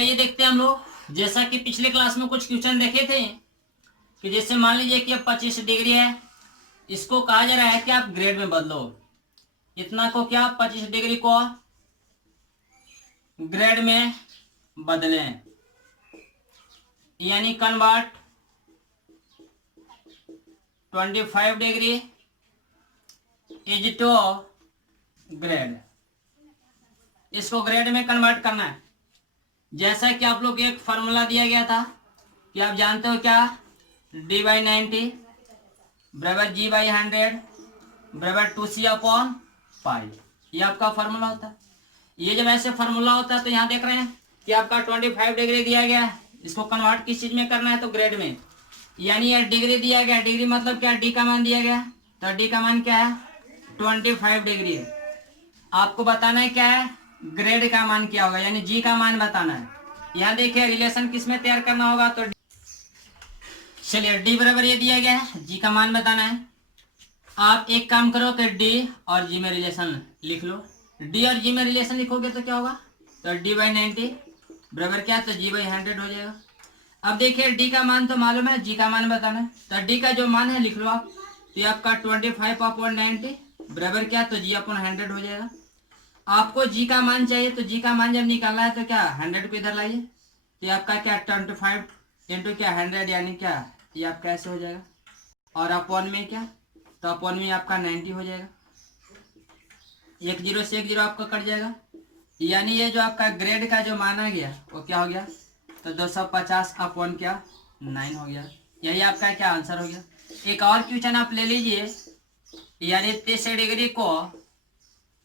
ये देखते हैं हम लोग, जैसा कि पिछले क्लास में कुछ क्वेश्चन देखे थे कि जैसे मान लीजिए कि अब 25 डिग्री है, इसको कहा जा रहा है कि आप ग्रेड में बदलो। इतना को क्या 25 डिग्री को ग्रेड में बदलें, यानी convert 25 degree is to grade. इसको ग्रेड में कन्वर्ट करना है। जैसा कि आप लोग एक फॉर्मूला दिया गया था कि आप जानते हो क्या, d बाई 90 बराबर g बाई 100 बराबर 2c अपॉन पाई। ये आपका फॉर्मूला होता है। ये जब ऐसे फॉर्मूला होता है तो यहाँ देख रहे हैं कि आपका 25 डिग्री दिया गया है, इसको कन्वर्ट किस चीज में करना है तो ग्रेड में। यानी ये डिग्री दिया गया, डिग्री मतलब क्या, d का मान दिया गया, तो d का मान क्या है 25 डिग्री है। आपको बताना है क्या है, ग्रेड का मान क्या होगा, यानी g का मान बताना है। यहाँ देखिए रिलेशन किस में तैयार करना होगा, तो चलिए d बराबर ये दिया गया है, g का मान बताना है। आप एक काम करो कि d और g में रिलेशन लिख लो। d और g में रिलेशन लिखोगे तो क्या होगा, तो d बाई 90 बराबर क्या, तो g बाई 100 हो जाएगा। अब देखिए d का मान तो मालूम है, g का मान बताना है, तो d का जो मान है लिख लो आप। तो आपका 25 अपॉन 90 बराबर क्या, तो g अपॉन 100 हो जाएगा। आपको g का मान चाहिए, तो g का मान जब निकालना है तो क्या 100 को इधर लाइए, तो आपका क्या 25 इंटू क्या 100 यानी क्या, ये आपका ऐसे हो जाएगा। और अपॉन में क्या, तो अपॉन में आपका 90 हो जाएगा। एक जीरो से एक जीरो आपका कट जाएगा, यानी ये जो आपका ग्रेड का जो माना गया वो क्या हो गया, तो 250 अपॉन क्या 9 हो गया। यही आपका क्या आंसर हो गया। एक और क्वेश्चन आप ले लीजिए, यानी 30 डिग्री को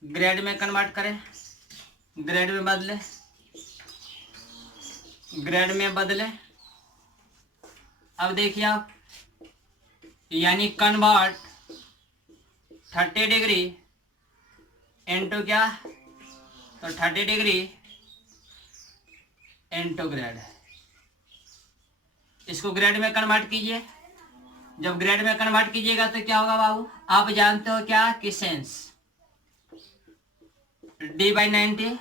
ग्रेड में कन्वर्ट करें, ग्रेड में बदले, ग्रेड में बदले। अब देखिए आप, यानी कन्वर्ट 30 डिग्री इंटू क्या, तो 30 डिग्री इंटू ग्रेड। इसको ग्रेड में कन्वर्ट कीजिए। जब ग्रेड में कन्वर्ट कीजिएगा तो क्या होगा बाबू, आप जानते हो क्या कि सेंस d बाई 90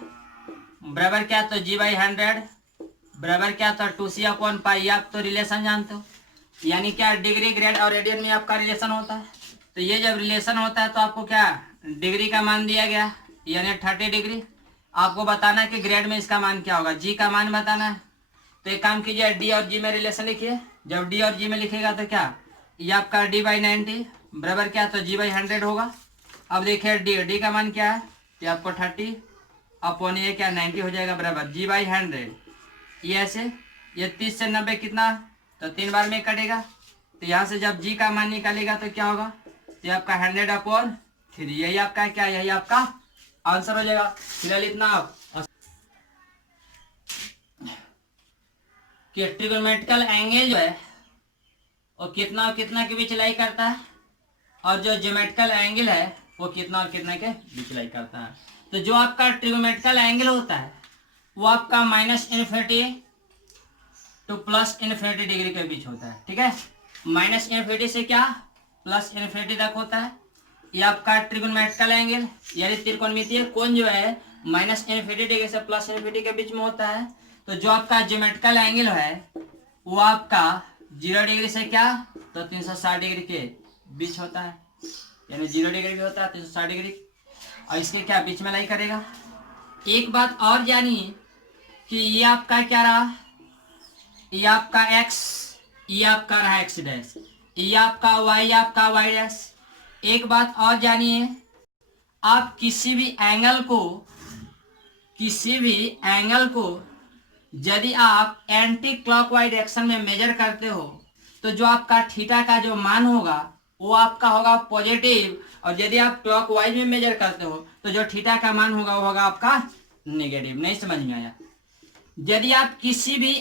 बराबर क्या, तो g बाई 100 बराबर क्या, तो 2c अपॉन पाई। आप तो रिलेशन जानते हो, यानी क्या डिग्री ग्रेड और रेडियन में आपका रिलेशन होता है। तो ये जब रिलेशन होता है तो आपको क्या डिग्री का मान दिया गया, यानी 30 डिग्री। आपको बताना है कि ग्रेड में इसका मान क्या होगा, जी का मान बताना है। तो एक काम कीजिए, डी और जी में रिलेशन लिखिए। जब डी और जी में लिखेगा तो क्या, ये आपका d बाई 90 बराबर क्या, तो g बाई 100 होगा। अब देखिए डी का मान क्या है, तो आपको 30 अपॉन ये क्या 90 हो जाएगा बराबर g बाई 100। ये ऐसे, ये 30 से 90 कितना, तो 3 बार में कटेगा। तो यहाँ से जब g का मान निकालेगा तो क्या होगा, तो आपका 100 अपॉन 3। यही आपका क्या, यही आपका आंसर हो जाएगा। फिलहाल इतना आप कि ट्रिगोनोमेट्रिकल एंगल जो है वो कितना और कितना के बीच लाई करता है, और जो ज्योमेट्रिकल एंगल है वो कितना और कितना के बीच लाई करता है। तो जो आपका ट्रिगोनोमेट्रिकल एंगल होता है वो आपका -∞ टू +∞ डिग्री के बीच होता है, ठीक है। -∞ से क्या +∞ तक होता है। ये आपका ट्रिगोनोमेट्रिकल एंगल यानी त्रिकोणमितीय कोण जो है -∞ डिग्री से +∞ के बीच में होता है। तो जो आपका ज्योमेट्रिकल एंगल है वो आपका 0 डिग्री से क्या, तो 360 डिग्री के बीच होता है, यानी 0 डिग्री भी होता है 360 डिग्री, और इसके क्या बीच में लाई करेगा। एक बात और जानिए कि ये आपका क्या रहा, ये आपका x, ये आपका रहा x डैश, ये आपका y, आपका y डैश। एक बात और जानिए, आप किसी भी एंगल को यदि आप एंटी क्लॉकवाइज डायरेक्शन में मेजर करते हो तो जो आपका थीटा का जो मान होगा वो आपका होगा पॉजिटिव, और यदि आप क्लॉकवाइज में मेजर करते हो तो जो थीटा का मान होगा वो होगा आपका नेगेटिव। नहीं समझ में आया। यदि आप किसी भी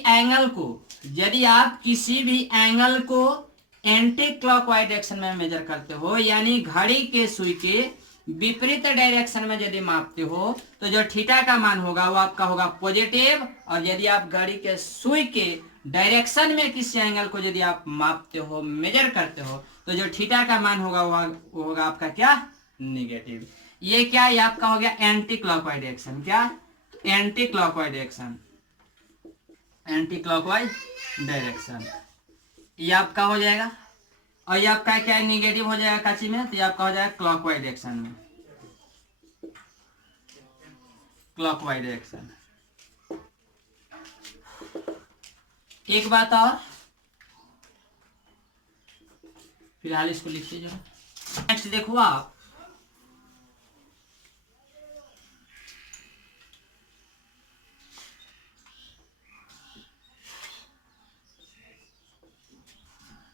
एंगल को एंटी क्लॉकवाइज डायरेक्शन में मेजर करते हो, यानी घड़ी के सुई के विपरीत डायरेक्शन में यदि मापते हो तो जो थीटा का मान होगा वो आपका होगा पॉजिटिव, और यदि आप घड़ी के सुई के डायरेक्शन में किसी एंगल को यदि आप मापते हो, मेजर करते हो, तो जो थीटा का मान होगा वो होगा आपका क्या नेगेटिव। ये क्या, ये आपका हो गया एंटी क्लॉकवाइज डायरेक्शन। क्या, anti clockwise direction. Anti clockwise direction, ये आपका हो जाएगा। और ये आपका क्या है, निगेटिव हो जाएगा काची में, तो ये आपका हो जाएगा क्लॉकवाइज डायरेक्शन में, क्लॉकवाइज डायरेक्शन। एक बात और, फिलहाल इसको लिखिए जरा। नेक्स्ट देखो आप,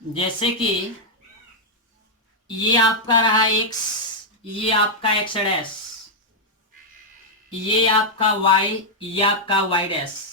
जैसे कि ये आपका रहा x, ये आपका x डैश, ये आपका y, ये आपका y डैश।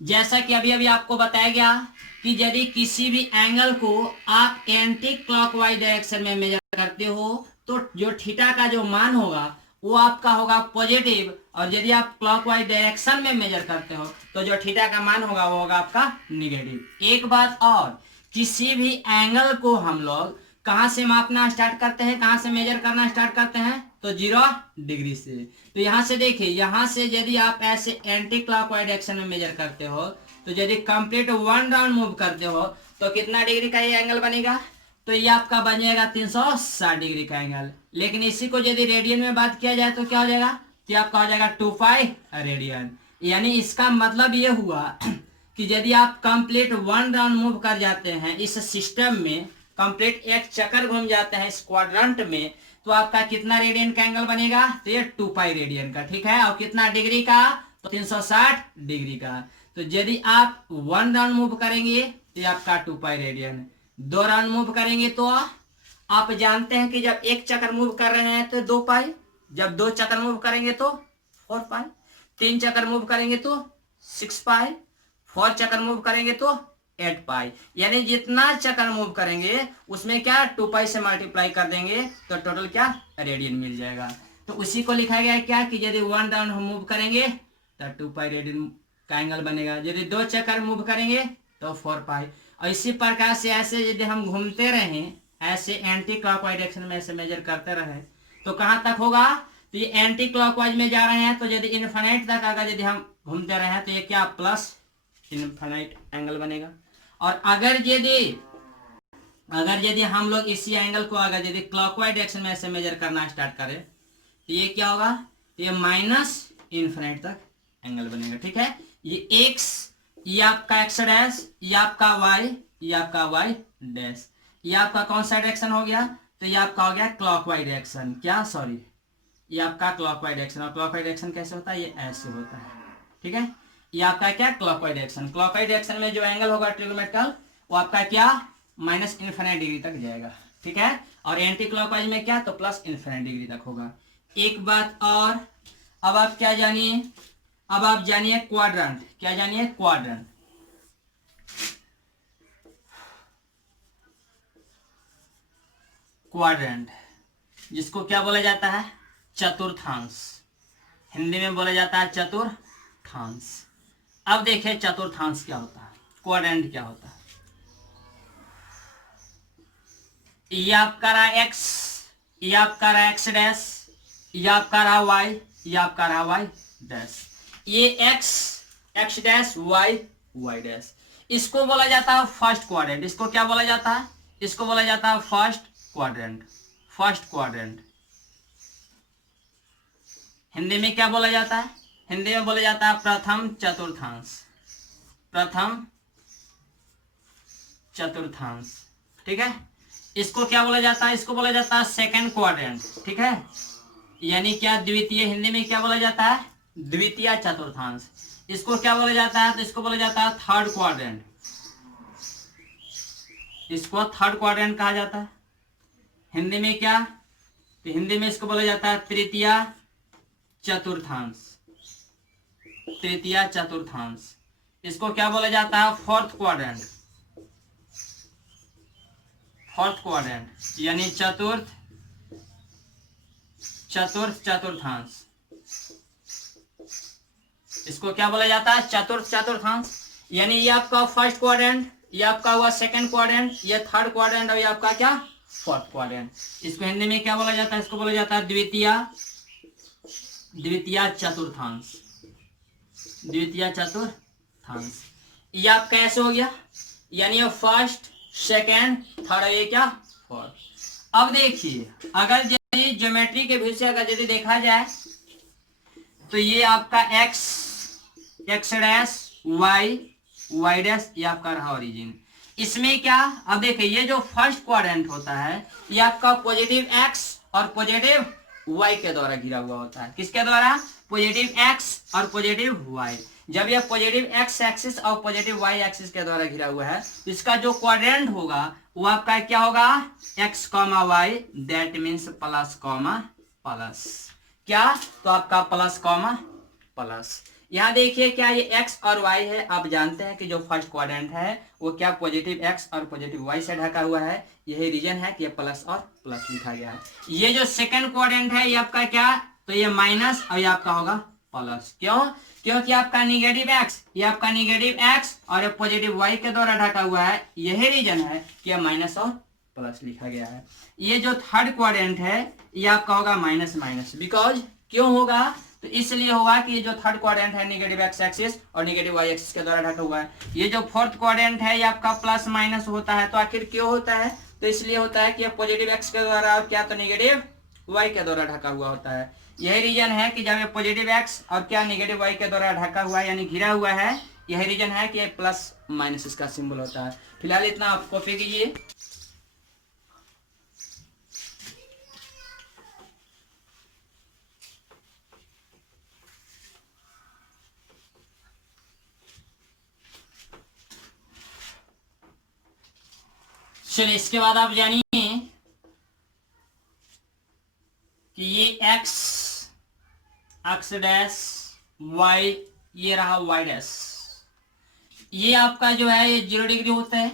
जैसा कि अभी अभी आपको बताया गया कि यदि किसी भी एंगल को आप एंटी क्लॉकवाइज डायरेक्शन में मेजर करते हो तो जो थीटा का जो मान होगा वो आपका होगा पॉजिटिव, और यदि आप क्लॉकवाइज डायरेक्शन में मेजर करते हो तो जो थीटा का मान होगा वो होगा आपका निगेटिव। एक बात और, किसी भी एंगल को हम लोग कहां से मापना स्टार्ट करते हैं, कहां से मेजर करना स्टार्ट करते हैं, तो 0 डिग्री से। तो यहां से देखिए, यहां से यदि आप ऐसे एंटी क्लॉकवाइज डायरेक्शन में मेजर करते हो तो यदि कंप्लीट 1 राउंड मूव करते हो तो कितना डिग्री का ये एंगल बनेगा, तो ये आपका बन जाएगा 360 डिग्री का एंगल। लेकिन इसी को यदि रेडियन में बात किया जाए तो क्या हो जाएगा, तो आपका हो जाएगा 2 पाई रेडियन। यानी इसका मतलब ये हुआ कि यदि आप कंप्लीट 1 राउंड मूव कर जाते हैं इस सिस्टम में, कंप्लीट एक चक्कर घूम जाते हैं इस क्वाड्रेंट में, तो आपका कितना रेडियन का एंगल बनेगा, तो ये 2 पाई रेडियन का, ठीक है। और कितना डिग्री का, तो 360 डिग्री का। तो यदि आप 1 राउंड मूव करेंगे तो ये आपका 2 पाई रेडियन, 2 राउंड मूव करेंगे तो आप जानते हैं कि जब एक चक्कर मूव कर रहे हैं तो 2 पाई, जब 2 चक्कर मूव करेंगे तो 4 पाई, 3 चक्कर मूव करेंगे तो 6 पाई, 4 चक्कर मूव करेंगे तो 8 पाई। यानी जितना चक्कर मूव करेंगे उसमें क्या 2 पाई से मल्टीप्लाई कर देंगे तो टोटल क्या रेडियन मिल जाएगा। तो उसी को लिखा गया है क्या कि यदि 1 राउंड हम मूव करेंगे तो 2 पाई रेडियन का एंगल बनेगा, यदि 2 चक्कर मूव करेंगे तो 4 पाई। और इसी प्रकार से ऐसे यदि हम घूमते रहें, ऐसे एंटी क्लॉकवाइज डायरेक्शन में ऐसे मेजर करते रहे तो कहां तक होगा, तो ये एंटी क्लॉकवाइज में जा रहे हैं तो यदि इनफिनिट तक अगर यदि हम घूमते रहे तो ये क्या प्लस इनफिनिट एंगल बनेगा। और अगर यदि हम लोग इसी एंगल को अगर यदि क्लॉकवाइज डायरेक्शन में ऐसे मेजर करना स्टार्ट करें तो ये क्या होगा, तो ये माइनस इनफिनिट तक एंगल बनेगा, ठीक है। ये x, ये आपका x डैश, ये आपका y, ये आपका y डैश, ये आपका कौन सा डायरेक्शन हो गया, तो ये आपका हो गया क्लॉकवाइज डायरेक्शन, क्या सॉरी ये आपका क्लॉकवाइज डायरेक्शन। और क्लॉकवाइज डायरेक्शन कैसे होता है, ये ऐसे होता है, ठीक है। ये आपका क्या क्लॉकवाइज डायरेक्शन, क्लॉकवाइज डायरेक्शन में जो एंगल होगा ट्रिग्नोमेट्रिकल वो आपका क्या माइनस इनफिनिट डिग्री तक जाएगा, ठीक है। और एंटी क्लॉकवाइज में क्या, तो प्लस इनफिनिट डिग्री तक होगा। एक बात और, अब आप क्या जानिए, अब आप जानिए क्वाड्रेंट, क्या जानिए क्वाड्रेंट। क्वाड्रेंट जिसको क्या बोला जाता है, चतुर्थांश, हिंदी में बोला जाता है चतुर्थांश। अब देखिए चतुर्थांश क्या होता है, क्वाड्रेंट क्या होता है। ये आपका रहा x, ये आपका रहा x डैश, ये आपका रहा y, ये आपका रहा y डैश, ये x डैश y डैश। इसको बोला जाता है फर्स्ट क्वाड्रेंट। इसको क्या बोला जाता है, इसको बोला जाता है first quadrant. First quadrant Hindi में क्या बोला जाता है, हिंदी में बोला जाता है प्रथम चतुर्थांश, प्रथम चतुर्थांश, ठीक है। इसको क्या बोला जाता है, इसको बोला जाता है सेकंड क्वाड्रेंट, ठीक है। यानी क्या द्वितीय, हिंदी में क्या बोला जाता है, द्वितीय चतुर्थांश। इसको क्या बोला जाता है, तो इसको बोला जाता है थर्ड क्वाड्रेंट, इसको थर्ड क्वाड्रेंट कहा जाता है। हिंदी में क्या, तो हिंदी में इसको बोला जाता है तृतीय चतुर्थांश, तृतीय चतुर्थांश। इसको क्या बोला जाता है फोर्थ क्वाड्रेंट, फोर्थ क्वाड्रेंट यानी चतुर्थ चतुर्थांश। इसको क्या बोला जाता है, चतुर्थ चतुर्थांश। यानी ये आपका फर्स्ट क्वाड्रेंट, ये आपका हुआ सेकंड क्वाड्रेंट, ये थर्ड क्वाड्रेंट और ये आपका क्या फोर्थ क्वाड्रेंट। इसको हिंदी में क्या बोला जाता है, इसको बोला जाता है द्वितीय चतुर्थांश, द्वितीय चतुर्थांश। ये आपका ऐसे हो गया, यानी ये फर्स्ट सेकेंड थर्ड, ये क्या फोर्थ। अब देखिए अगर यदि ज्योमेट्री के व्यू से अगर यदि देखा जाए तो ये आपका x, x dash, y, y dash, ये आपका रहा ओरिजिन। इसमें क्या, अब देखिए ये जो फर्स्ट क्वाड्रेंट होता है ये आपका पॉजिटिव एक्स और पॉजिटिव वाई के द्वारा घिरा हुआ होता है। किसके द्वारा, पॉजिटिव एक्स और पॉजिटिव वाई। जब ये पॉजिटिव एक्स एक्सिस और पॉजिटिव वाई एक्सिस के द्वारा घिरा हुआ है तो इसका जो क्वाड्रेंट होगा वो आपका क्या होगा, x comma y, that means plus comma plus. क्या, तो आपका प्लस कॉमा प्लस। यहाँ देखिए क्या ये x और y है, आप जानते हैं कि जो फर्स्ट क्वाड्रेंट है वो क्या पॉजिटिव x और पॉजिटिव y से ढका हुआ है, यही रीजन है कि ये प्लस और प्लस लिखा गया है। ये जो सेकंड क्वाड्रेंट है ये आपका क्या, तो ये माइनस और ये आपका होगा प्लस। क्यों, क्योंकि आपका निगेटिव x, ये आपका निगेटिव x और ये पॉजिटिव y के द्वारा ढका हुआ है, यही रीजन है कि ये माइनस और प्लस लिखा गया है। ये जो थर्ड क्वाड्रेंट है ये आपका होगा माइनस माइनस, बिकॉज क्यों होगा, तो इसलिए होगा कि ये जो थर्ड क्वाड्रेंट है निगेटिव एक्स एक्सिस और निगेटिव वाई एक्सिस के द्वारा ढका हुआ है। ये जो फोर्थ क्वाड्रेंट है ये आपका प्लस माइनस होता है। तो आखिर क्यों होता है, तो इसलिए होता है कि ये पॉजिटिव एक्स के द्वारा और क्या, तो निगेटिव वाई के द्वारा ढका हुआ होता है। यही रीजन है कि जब ये पॉजिटिव एक्स और क्या निगेटिव वाई के द्वारा ढका हुआ है यानी घिरा हुआ है, यही रीजन है कि ये प्लस माइनस इसका सिंबल होता है। फिलहाल इतना आप कॉपी कीजिए। चलिए इसके बाद आप जानिए कि ये x, एक्स डैश, y, ये रहा y डैश, ये आपका जो है ये 0 डिग्री होता है।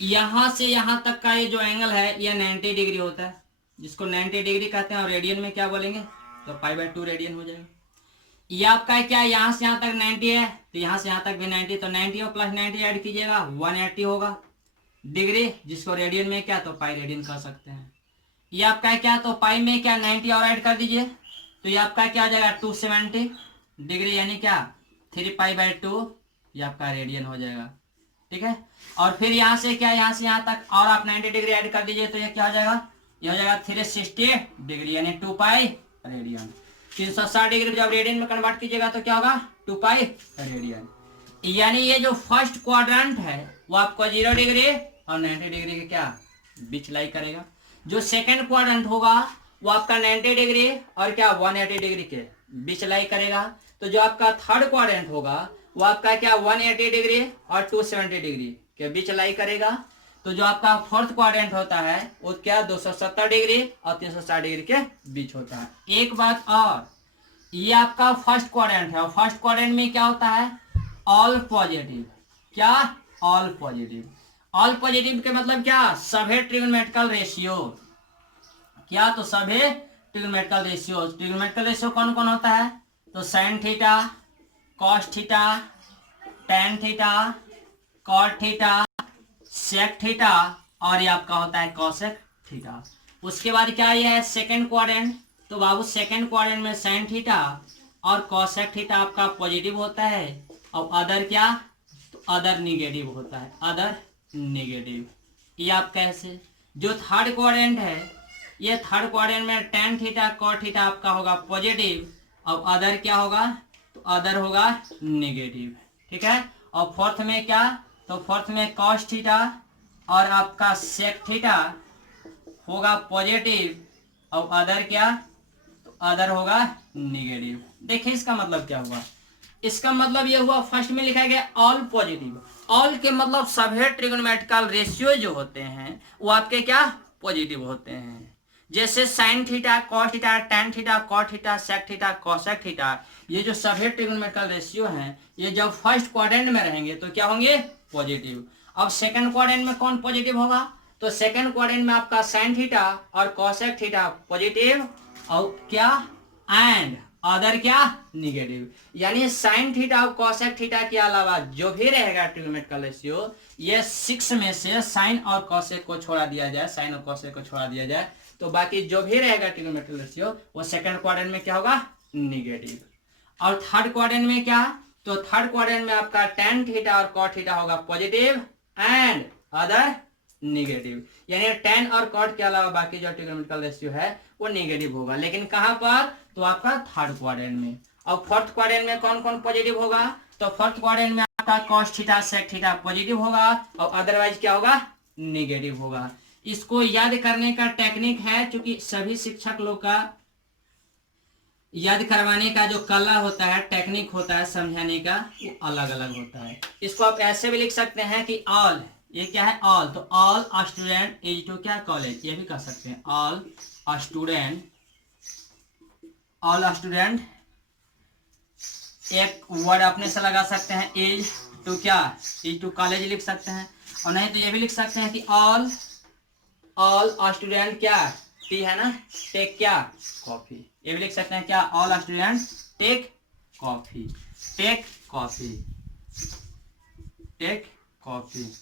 यहां से यहां तक का ये जो एंगल है ये 90 डिग्री होता है, जिसको 90 डिग्री कहते हैं। और रेडियन में क्या बोलेंगे, तो π/2 रेडियन हो जाएगा। ये आपका क्या, यहाँ से यहाँ तक 90 है तो यहाँ से यहाँ तक भी 90, तो 90 और प्लस 90 ऐड कीजिएगा 180 होगा डिग्री, जिसको रेडियन में क्या, तो पाई रेडियन कह सकते हैं। ये आपका क्या, तो पाई में क्या 90 और ऐड कर दीजिए तो ये आपका क्या हो जाएगा 270 डिग्री, यानी क्या 3π/2, ये आपका रेडियन हो जाएगा। ठीक है, और फिर यहाँ से क्या, यहाँ से यहाँ तक और आप 90 डिग्री ऐड कर दीजिए तो ये क्या हो जाएगा, ये हो जाएगा 360 डिग्री, यानी 2π रेडियन। 360 डिग्री जब रेडियन में कन्वर्ट कीजिएगा तो क्या होगा 2π रेडियन। यानी ये जो फर्स्ट क्वाड्रेंट है वो आपको 0 डिग्री और 90 डिग्री के क्या बीच लाई करेगा। जो सेकंड क्वाड्रेंट होगा वो आपका 90 डिग्री और क्या 180 डिग्री के बीच लाई करेगा। तो जो आपका थर्ड क्वाड्रेंट होगा वो आपका क्या 180 डिग्री और 270 डिग्री के बीच लाई करेगा। तो जो आपका फोर्थ क्वाड्रेंट होता है वो क्या 270 डिग्री और 360 डिग्री के बीच होता है। एक बात और, ये आपका फर्स्ट क्वाड्रेंट है और फर्स्ट क्वाड्रेंट में क्या होता है ऑल पॉजिटिव। क्या, ऑल पॉजिटिव। ऑल पॉजिटिव के मतलब क्या, सभी ट्रिग्नोमेट्रिकल रेशियो। क्या, तो सभी ट्रिग्नोमेट्रिकल रेशियो। ट्रिग्नोमेट्रिकल रेशियो कौन कौन होता है, तो sin theta, cos theta, tan theta, cot theta, sec theta और ये आपका होता है कॉसेक थीटा। उसके बाद क्या ये है सेकंड क्वाड्रेंट, तो बाबू सेकंड क्वाड्रेंट में साइन थीटा और कॉसेक थीटा आपका पॉजिटिव होता है और अदर क्या, तो अदर निगेटिव होता है, अदर निगेटिव। ये आप कैसे, जो थर्ड क्वाड्रेंट है ये थर्ड क्वाड्रेंट में टेन थीटा कॉट थीटा आपका होगा पॉजिटिव और अदर क्या होगा, तो अदर होगा निगेटिव। ठीक है, और फोर्थ में क्या, तो फोर्थ में कॉस थीटा और आपका सेक थीटा होगा पॉजिटिव और अदर क्या, तो अदर होगा निगेटिव। देखिए इसका मतलब क्या हुआ, इसका मतलब ये हुआ फर्स्ट में लिखा गया ऑल पॉजिटिव। ऑल के मतलब सभी ट्रिग्नोमेट्रिकल रेशियो जो होते हैं वो आपके क्या पॉजिटिव होते हैं। जैसे sin theta, cos theta, tan theta, cot theta, sec theta, cosec theta, ये जो सभी ट्रिग्नोमेट्रिकल रेशियो हैं ये जब फर्स्ट क्वाड्रेंट में रहेंगे तो क्या होंगे पॉजिटिव। अब सेकंड क्वाड्रेंट में कौन पॉजिटिव होगा, तो सेकंड क्वाड्रेंट में आपका साइन थीटा और कॉसेक थीटा पॉजिटिव और क्या एंड अदर क्या निगेटिव। यानी साइन थीटा और कॉसेक थीटा के अलावा जो भी रहेगा ट्रिग्नोमेट्रिकल रेशियो, ये 6 में से साइन और कॉसेक को छोड़ा दिया जाए, साइन और कॉसेक को छोड़ा दिया जाए तो बाकी जो भी रहेगा ट्रिग्नोमेट्रिकल रेशियो वो सेकंड क्वाड्रेंट में क्या होगा निगेटिव। और थर्ड क्वाड्रेंट में क्या, तो थर्ड क्वाड्रेंट में आपका tan थीटा और cot थीटा होगा पॉजिटिव एंड अदर निगेटिव, यानी tan और cot के अलावा बाकी जो ट्रिग्नोमेट्रिकल रेशियो है वो निगेटिव होगा। लेकिन कहां पर, तो आपका थर्ड क्वाड्रेंट में। और फोर्थ क्वाड्रेंट में कौन कौन पॉजिटिव होगा, तो फोर्थ क्वाड्रेंट में आपका cos theta sec theta positive होगा और अदरवाइज क्या होगा, निगेटिव होगा। इसको याद करने का टेक्निक है, क्योंकि सभी शिक्षक लोग का याद करवाने का जो कला होता है, टेक्निक होता है समझाने का, वो अलग अलग होता है। इसको आप ऐसे भी लिख सकते हैं कि ऑल, ये क्या है ऑल, तो ऑल स्टूडेंट इज टू क्या कॉलेज, ये भी कह सकते हैं ऑल स्टूडेंट एक वर्ड अपने से लगा सकते हैं, इज टू क्या, इज टू कॉलेज लिख सकते हैं। और नहीं तो ये भी लिख सकते हैं कि ऑल स्टूडेंट क्या, टी है ना, टेक क्या, कॉफी, ये भी लिख सकते हैं क्या, ऑल स्टूडेंट टेक कॉफी,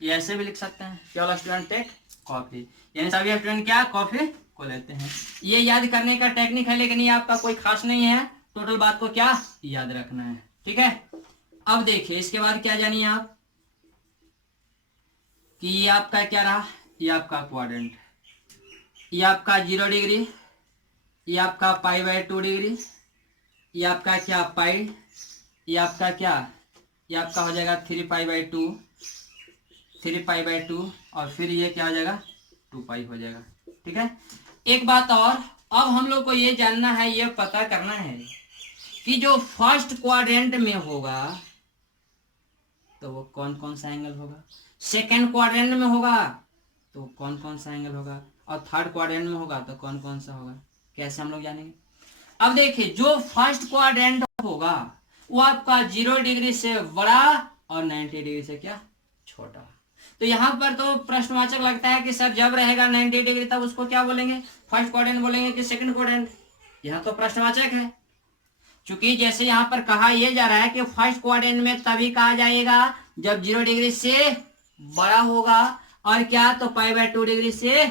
ये ऐसे भी लिख सकते हैं कि ऑल स्टूडेंट टेक कॉफी, यानी सभी स्टूडेंट क्या कॉफी को लेते हैं। ये याद करने का टेक्निक है, लेकिन ये आपका कोई खास नहीं है, टोटल बात को क्या याद रखना है, ठीक है। अब देखिए इसके बाद क्या जानिए आप, कि ये आपका क्या रहा, ये आपका क्वाड्रेंट, ये आपका 0 डिग्री, ये आपका π/2 डिग्री, ये आपका क्या पाई, ये आपका क्या, ये आपका हो जाएगा 3π/2 और फिर ये क्या हो जाएगा 2π हो जाएगा, ठीक है। एक बात और, अब हम लोग को ये जानना है, ये पता करना है कि जो फर्स्ट क्वाड्रेंट में होगा तो वो कौन कौन सा एंगल होगा, सेकेंड क्वाड्रेंट में होगा तो कौन कौन सा एंगल होगा, और थर्ड क्वाड्रेंट में होगा तो कौन कौन सा होगा, कैसे हम लोग जानेंगे। अब देखिए जो फर्स्ट क्वाड्रेंट होगा वो आपका 0 डिग्री से बड़ा और 90 डिग्री से क्या छोटा। तो यहाँ पर तो प्रश्नवाचक लगता है कि सर जब रहेगा 90 डिग्री तब उसको क्या बोलेंगे, फर्स्ट क्वाड्रेंट बोलेंगे कि सेकंड क्वाड्रेंट, यहाँ तो प्रश्नवाचक है। क्योंकि जैसे यहाँ पर कहा यह जा रहा है कि फर्स्ट क्वाड्रेंट में तभी कहा जाएगा जब 0 डिग्री से बड़ा होगा और क्या, तो π/2 डिग्री से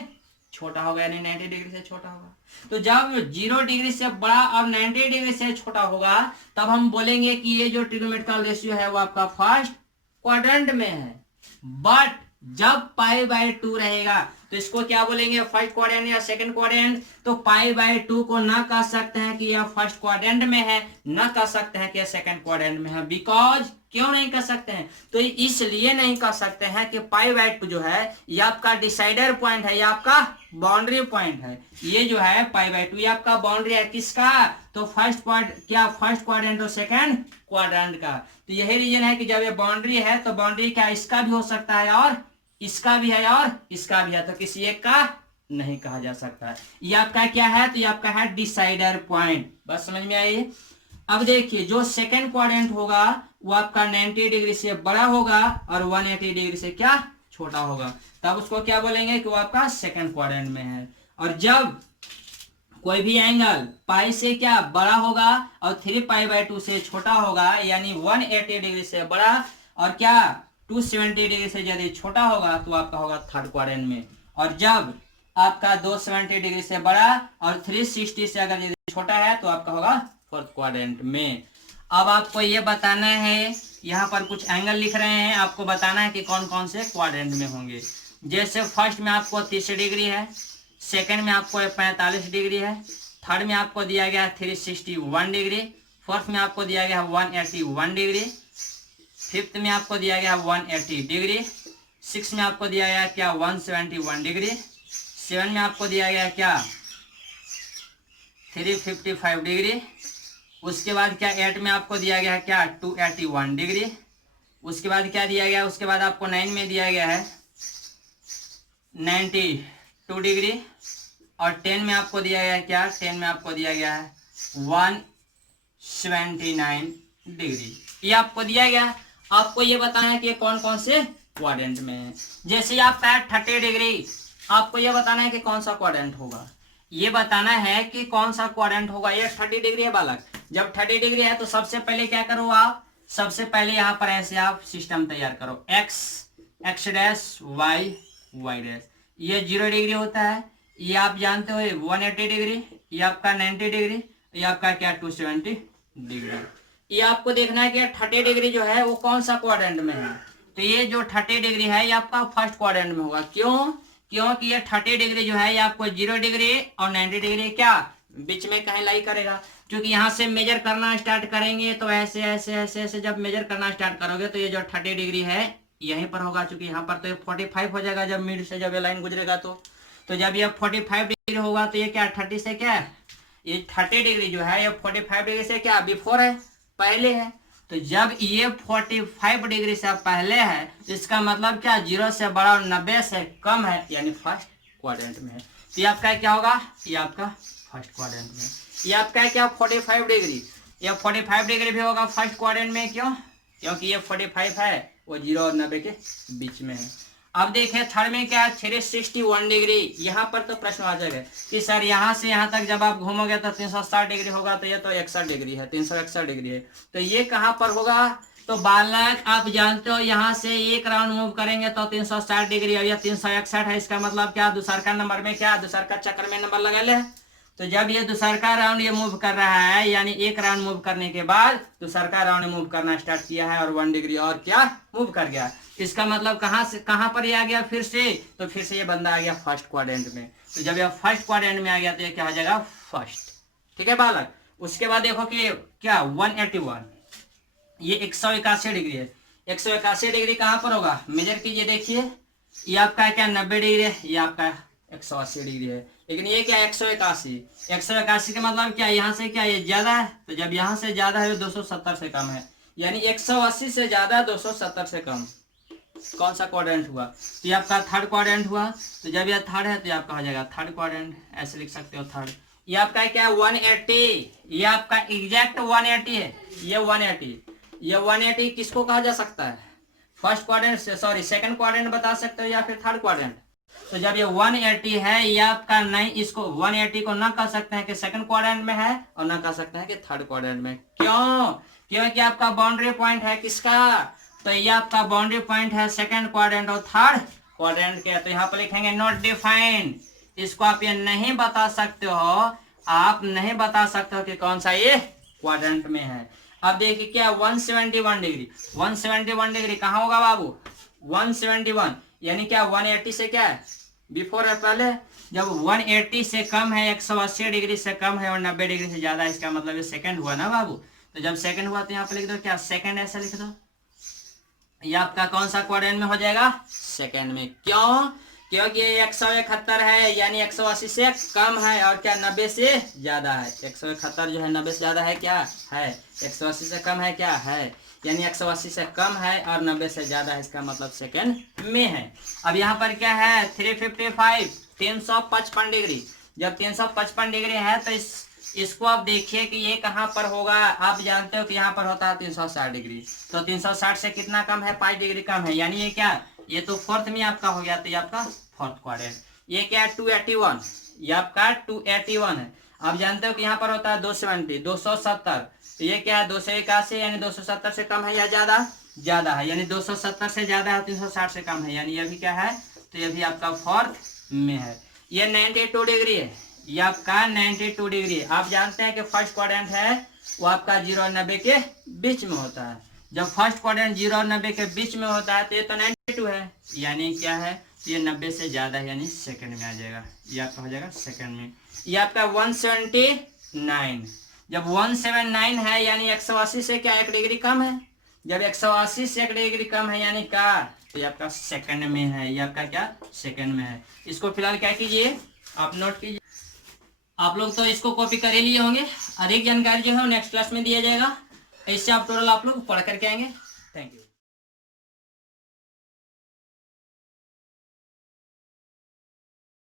छोटा होगा, यानी 90 डिग्री से छोटा होगा। तो जब 0 डिग्री से बड़ा और 90 डिग्री से छोटा होगा तब हम बोलेंगे कि ये जो ट्रिग्नोमेट्रिकल रेशियो है वो आपका फर्स्ट क्वाड्रेंट में है। बट जब π/2 रहेगा तो इसको क्या बोलेंगे, फर्स्ट क्वाड्रेंट या सेकंड क्वाड्रेंट। तो π/2 को ना कह सकते हैं कि यह फर्स्ट क्वाड्रेंट में है, ना कह सकते हैं कि यह सेकंड क्वाड्रेंट में है। बिकॉज क्यों नहीं कह सकते हैं, तो इसलिए नहीं कह सकते हैं कि π/2 जो है ये आपका डिसाइडर पॉइंट है, ये आपका बाउंड्री पॉइंट है। ये जो है π/2 ये आपका बाउंड्री है किसका, तो फर्स्ट पॉइंट क्या, फर्स्ट क्वाड्रेंट और सेकंड क्वाड्रेंट का। तो यही रीजन है कि जब ये बाउंड्री है तो बाउंड्री क्या इसका भी हो सकता है और इसका भी है और इसका भी है, तो किसी एक का नहीं कहा जा सकता। ये आपका क्या है, तो ये आपका है डिसाइडर पॉइंट। बस समझ में आई। अब देखिए जो सेकंड क्वाड्रेंट होगा वो आपका 90 डिग्री से बड़ा होगा और 180 डिग्री से क्या छोटा होगा, तब उसको क्या बोलेंगे कि वो आपका सेकंड क्वाड्रेंट में है। और जब कोई भी एंगल पाई से क्या बड़ा होगा और 3π/2 से छोटा होगा, यानी 180 डिग्री से बड़ा और क्या 270 डिग्री से यदि छोटा होगा तो आपका होगा थर्ड क्वाड्रेंट में। और जब आपका 270 डिग्री से बड़ा और 360 से अगर यदि छोटा है तो आपका होगा फोर्थ क्वाड्रेंट में। अब आपको ये बताना है, यहाँ पर कुछ एंगल लिख रहे हैं, आपको बताना है कि कौन कौन से क्वाड्रेंट में होंगे। जैसे फर्स्ट में आपको 30 डिग्री है, सेकंड में आपको 45 डिग्री है, थर्ड में आपको दिया गया है 361 डिग्री, फोर्थ में आपको दिया गया है 181 डिग्री, फिफ्थ में आपको दिया गया 180 डिग्री, सिक्स में आपको दिया गया क्या 171 डिग्री, सेवन में आपको दिया गया क्या 355 डिग्री, उसके बाद क्या 8 में आपको दिया गया है क्या 281 डिग्री, उसके बाद क्या दिया गया, उसके बाद आपको 9 में दिया गया है 92 डिग्री, और 10 में आपको दिया गया है क्या, 10 में आपको दिया गया है 179 डिग्री। ये आपको दिया गया। आपको ये बताना है कि कौन कौन से क्वाड्रेंट में है। जैसे आपका 30 डिग्री, आपको ये बताना है कि कौन सा क्वाड्रेंट होगा, ये बताना है कि कौन सा क्वाड्रेंट होगा। ये 30 डिग्री है बालक। जब 30 डिग्री है तो सबसे पहले क्या करो आप, सबसे पहले यहाँ पर ऐसे आप सिस्टम तैयार करो, x डैश y डैश। ये 0 डिग्री होता है, ये आप जानते हो 180 डिग्री, ये आपका 90 डिग्री, ये आपका क्या 270 डिग्री। ये आपको देखना है कि 30 डिग्री जो है वो कौन सा क्वाड्रेंट में है। तो ये जो 30 डिग्री है ये आपका फर्स्ट क्वाड्रेंट में होगा। क्यों? क्योंकि ये 30 डिग्री जो है ये आपको 0 डिग्री और 90 डिग्री क्या बीच में कहीं लाई करेगा। क्योंकि यहाँ से मेजर करना स्टार्ट करेंगे तो ऐसे ऐसे ऐसे ऐसे जब मेजर करना स्टार्ट करोगे तो ये जो 30 डिग्री है यहीं पर होगा। क्योंकि यहाँ पर तो ये 45 हो जाएगा जब मिड से जब ये लाइन गुजरेगा। तो जब ये 45 डिग्री होगा तो ये क्या 30 से क्या है, ये 30 डिग्री जो है ये 45 डिग्री से क्या बिफोर है, पहले है। तो जब ये 45 डिग्री से पहले है तो इसका मतलब क्या 0 से बड़ा और 90 से कम है, यानी फर्स्ट क्वाड्रेंट में है। तो ये आपका क्या होगा, ये आपका फर्स्ट क्वाड्रेंट में। ये आपका क्या 45 डिग्री, ये 45 डिग्री भी होगा फर्स्ट क्वाड्रेंट में। क्यों? क्योंकि ये 45 है वो 0 और 90 के बीच में है। अब देखें थर्ड में क्या है 361 डिग्री। यहाँ पर तो प्रश्न आ जाएगा कि सर यहाँ से यहाँ तक जब आप घूमोगे तो 360 डिग्री होगा, तो ये तो 61 डिग्री है, 361 डिग्री है। तो ये कहाँ पर होगा? तो बालक आप जानते हो यहाँ से एक राउंड मूव करेंगे तो 360 डिग्री, और ये 361 है। इसका मतलब क्या दूसरा का नंबर में क्या दूसरा का चक्कर में नंबर लगा ले। तो जब ये दूसरा राउंड ये मूव कर रहा है, यानी एक राउंड मूव करने के बाद दूसरा राउंड मूव करना स्टार्ट किया है और 1 डिग्री और क्या मूव कर गया। इसका मतलब कहाँ से कहाँ पर ये आ गया फिर से, तो फिर से ये बंदा आ गया फर्स्ट क्वाड्रेंट में। तो जब ये फर्स्ट क्वाड्रेंट में आ गया तो ये क्या हो जाएगा फर्स्ट। ठीक है बालक। उसके बाद देखो कि क्या 181, ये 181 डिग्री है। 181 डिग्री कहाँ पर होगा, मेजर कीजिए, देखिए ये आपका क्या 90 डिग्री है, ये आपका 180 डिग्री है। लेकिन ये क्या 181 का मतलब क्या यहाँ से क्या ये ज्यादा है। तो जब यहाँ से ज्यादा है 270 से कम है, यानी 180 से ज्यादा 270 से कम कौन सा क्वाड्रेंट हुआ, तो ये आपका थर्ड क्वाड्रेंट हुआ। तो जब ये थर्ड है तो ये आपका हो जाएगा थर्ड क्वाड्रेंट, ऐसे लिख सकते हो थर्ड। ये आपका क्या 180, ये आपका एग्जैक्ट 180 है। ये 180 किसको कहा जा सकता है, फर्स्ट क्वाड्रेंट से, सॉरी सेकंड क्वाड्रेंट बता सकते हो या फिर थर्ड क्वाड्रेंट। तो जब ये 180 है ये आपका नहीं, इसको 180 को ना कह सकते हैं कि सेकंड क्वाड्रेंट में है और ना कह सकते हैं कि थर्ड क्वाड्रेंट में। क्यों? क्योंकि आपका बाउंड्री पॉइंट है किसका, तो ये आपका बाउंड्री पॉइंट है सेकंड क्वाड्रेंट और थर्ड क्वाड्रेंट के। तो यहाँ पर लिखेंगे नॉट डिफाइंड। इसको आप ये नहीं बता सकते हो, आप नहीं बता सकते हो कि कौन सा ये क्वाड्रेंट में है। अब देखिए क्या 171 डिग्री, 171 डिग्री कहाँ होगा बाबू, 171 यानी क्या 180 से क्या है बिफोर है, पहले। जब 180 से कम है, 180 डिग्री से कम है और 90 डिग्री से ज्यादा है, इसका मतलब ये सेकंड हुआ ना बाबू। तो जब सेकंड हुआ तो यहाँ पे लिख दो क्या सेकंड, ऐसा लिख दो। ये आपका कौन सा क्वाड्रेंट में हो जाएगा, सेकंड में। क्यों? क्योंकि ये 171 है यानी 180 से कम है और क्या 90 से ज्यादा है। 171 जो है 90 से ज्यादा है क्या है, 180 से कम है क्या है, यानी 180 से कम है और 90 से ज्यादा है, इसका मतलब सेकंड में है। अब यहाँ पर क्या है 355, 355 डिग्री। जब 355 डिग्री है तो इसको आप देखिए कि ये कहाँ पर होगा। आप जानते हो कि यहाँ पर होता है 360 डिग्री। तो 360 से कितना कम है, 5 डिग्री कम है, यानी ये क्या, ये तो फोर्थ में आपका हो गया। तो ये आपका फोर्थ क्वाड्रेंट। ये क्या है 281, ये आपका 281 है। आप जानते हो कि यहाँ पर होता है 270, 270। तो ये क्या है 281 यानी 270 से कम है या ज्यादा, ज्यादा है, यानी 270 से ज्यादा है, 360 से कम है, यानी ये भी क्या है, तो ये भी आपका फोर्थ में है। ये 92 डिग्री है, ये आपका 92 डिग्री। आप जानते हैं कि फर्स्ट क्वाड्रेंट है वो आपका 0 और 90 के बीच में होता है। जब फर्स्ट क्वाड्रेंट 0 और 90 के बीच में होता है तो ये तो 92 है, यानी क्या है, ये 90 से ज्यादा है, यानी सेकंड में आ जाएगा, ये आपका हो जाएगा सेकंड में। ये आपका 179, जब 179 है यानी 180 से क्या 1 डिग्री कम है। जब 180 से 1 डिग्री कम है यानी क्या, तो ये आपका सेकंड में है, ये आपका क्या सेकंड में है। इसको फिलहाल क्या कीजिए आप नोट कीजिए। आप लोग तो इसको कॉपी कर ही लिए होंगे, अधिक जानकारी जो है नेक्स्ट क्लास में दिया जाएगा। इससे आप टोटल आप लोग पढ़ करके आएंगे। Thank you.